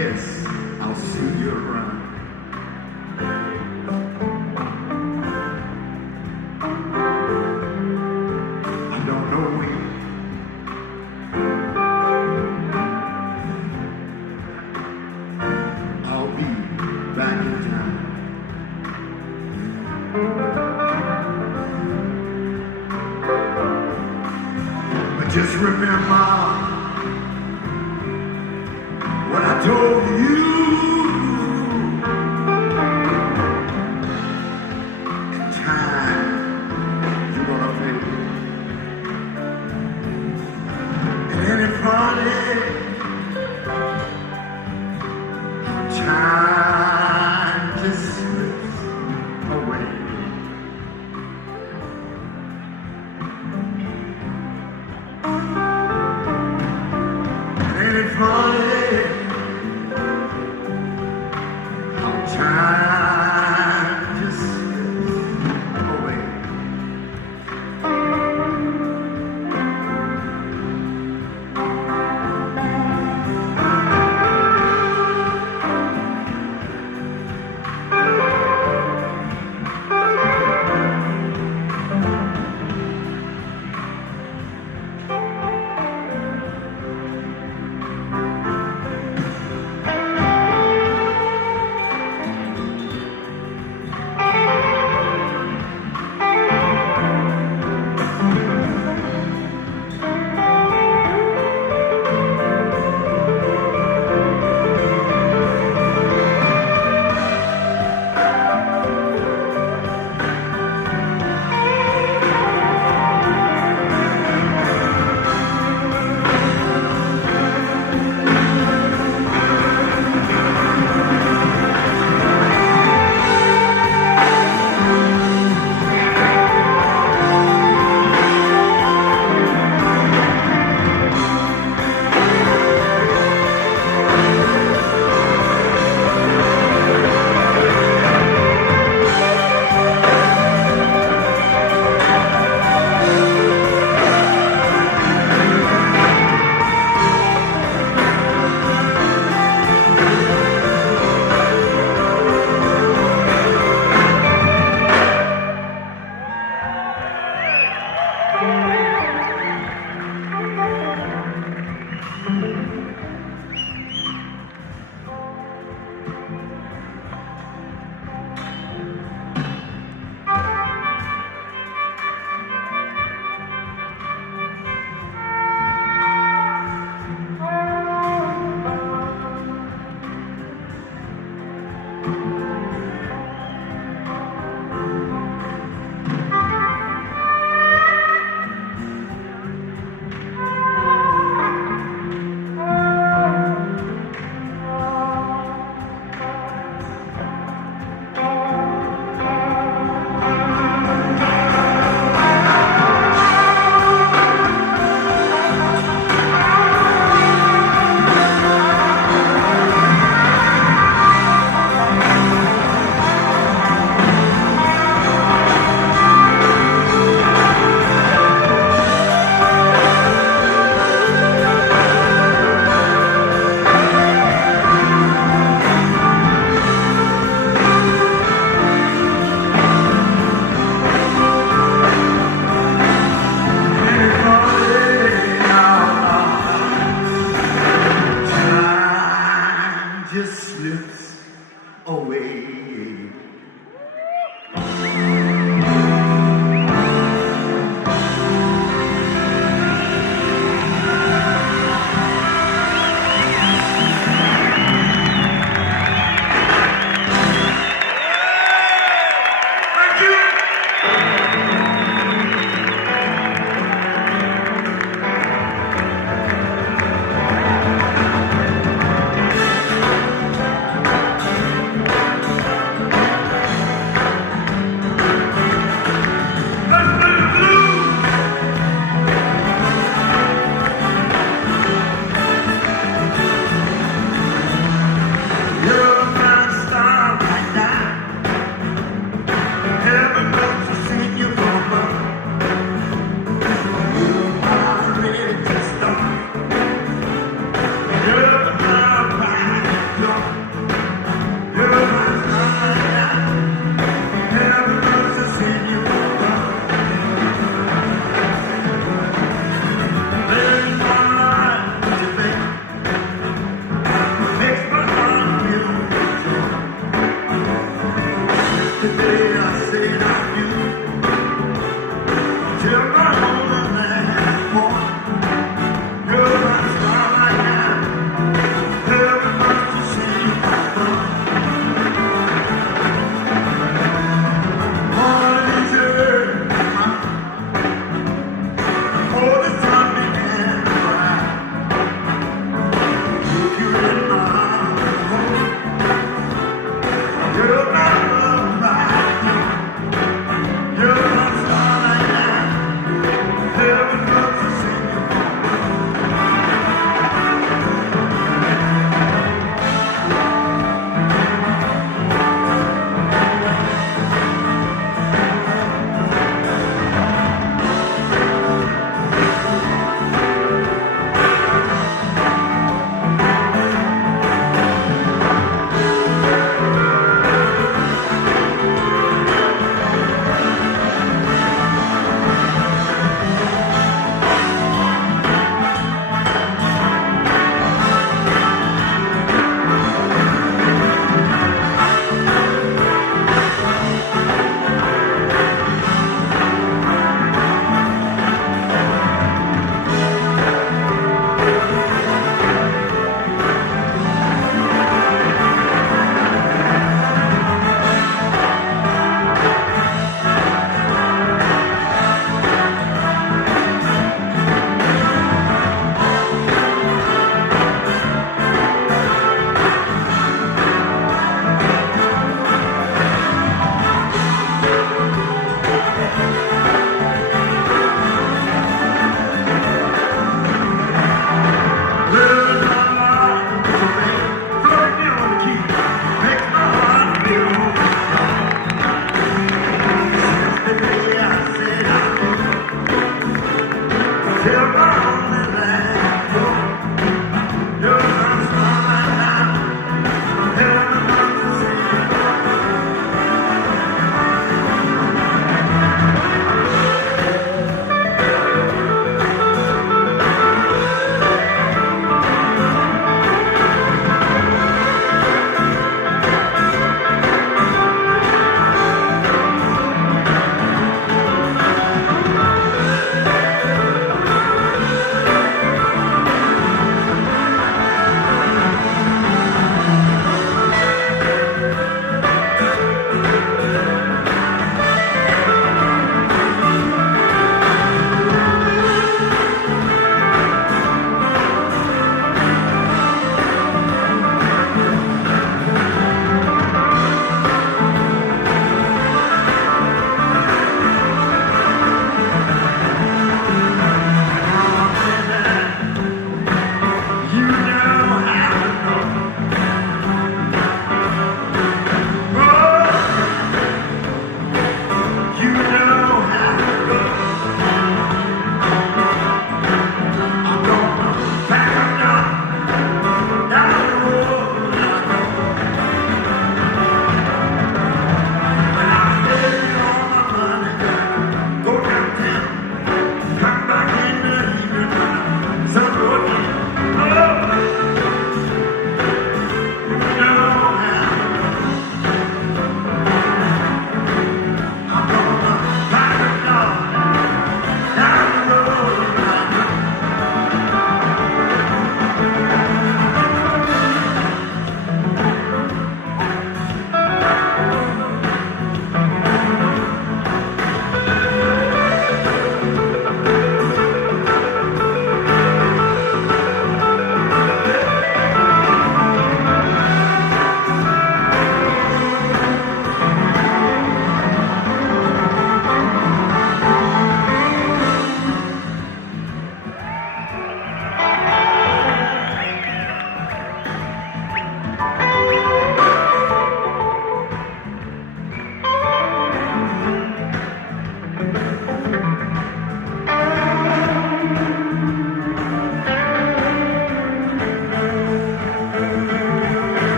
guess I'll see you around. I don't know when. I'll be back in town. But just remember what I told you. In time, you're gonna pay. In any party, time just slips away. In any party, time just slips away.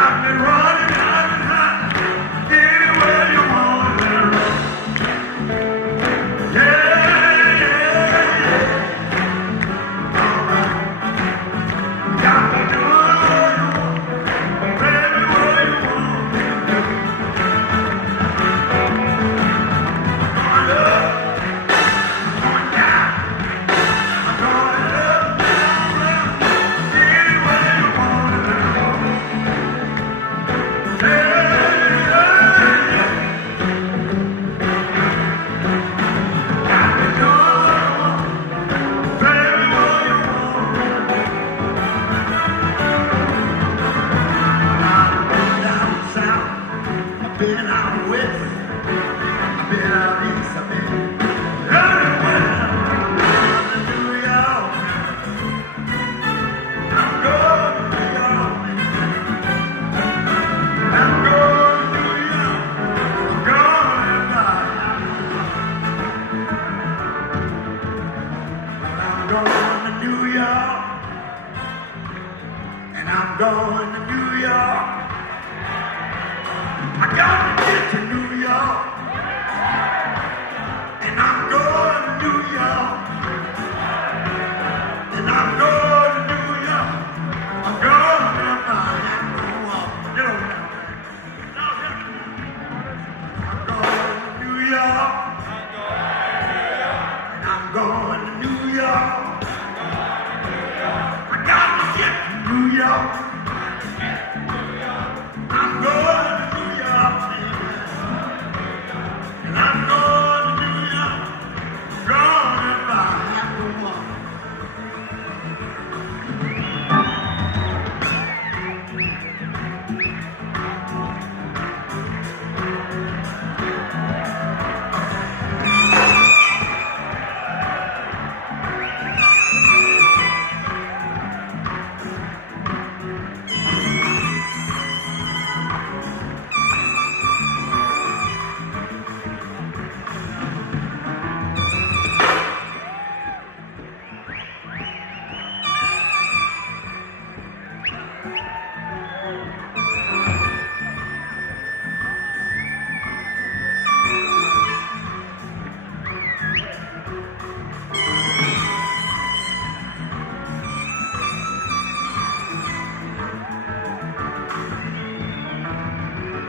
got me running high and high. Anywhere you want to run. Yeah, yeah, yeah. All right. Got me doing what you want, baby, what you want. I'm going up, I'm going down, I'm going up, down, round. Anywhere you want to run. Yeah, yeah, yeah. Got me doing baby, what you want. I've been down south, I've been out west, I've been out east, I've been everywhere. I'm going to New York, I'm going to New York, I'm going to New York, I'm going back. I'm going to New York, and I'm going to New York. I got to get to New York, and I'm going to New York, and I'm going to New York. I'm going to New York. Get over there. I'm going to New York, and I'm going to New York. I got to get to New York. I'm going to New York, baby. And I'm going to New York. Going if I have to walk.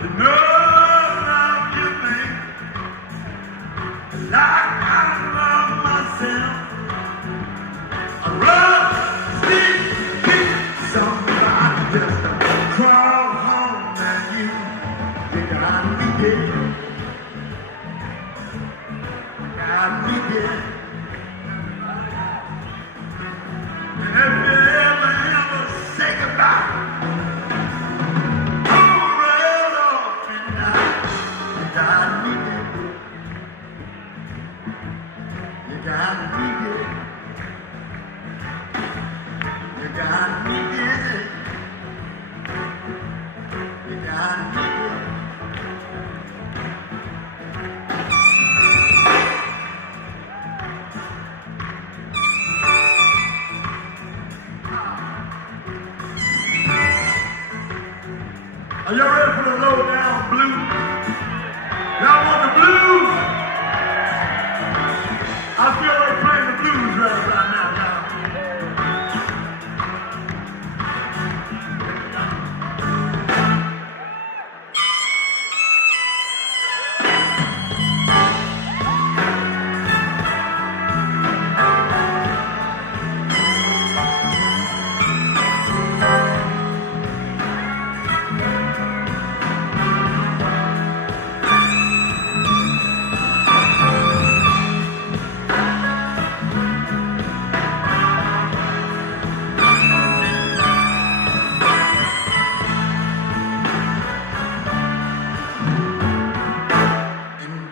The nerve of you, babe, like I love myself. I love sleep, keep somebody just to crawl home and you got me dead. Got me dead. And if you ever say goodbye, are y'all ready for the low down blues? Y'all want the blues? I feel like playing the blues right now, y'all.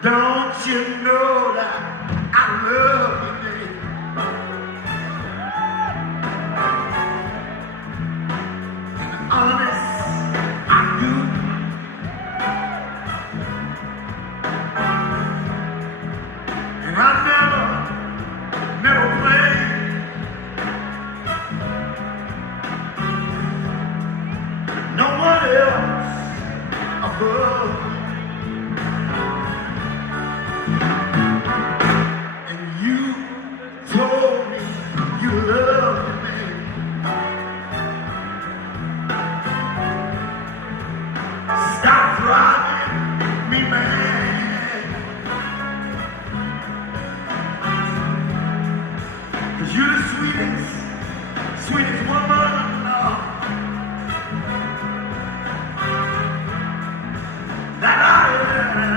Don't you know that I love you, baby? And honest, I do. And I never played. No one else. else above. And you told me you loved me. Stop driving me mad. 'Cause you're the sweetest, sweetest woman I know. That I ever.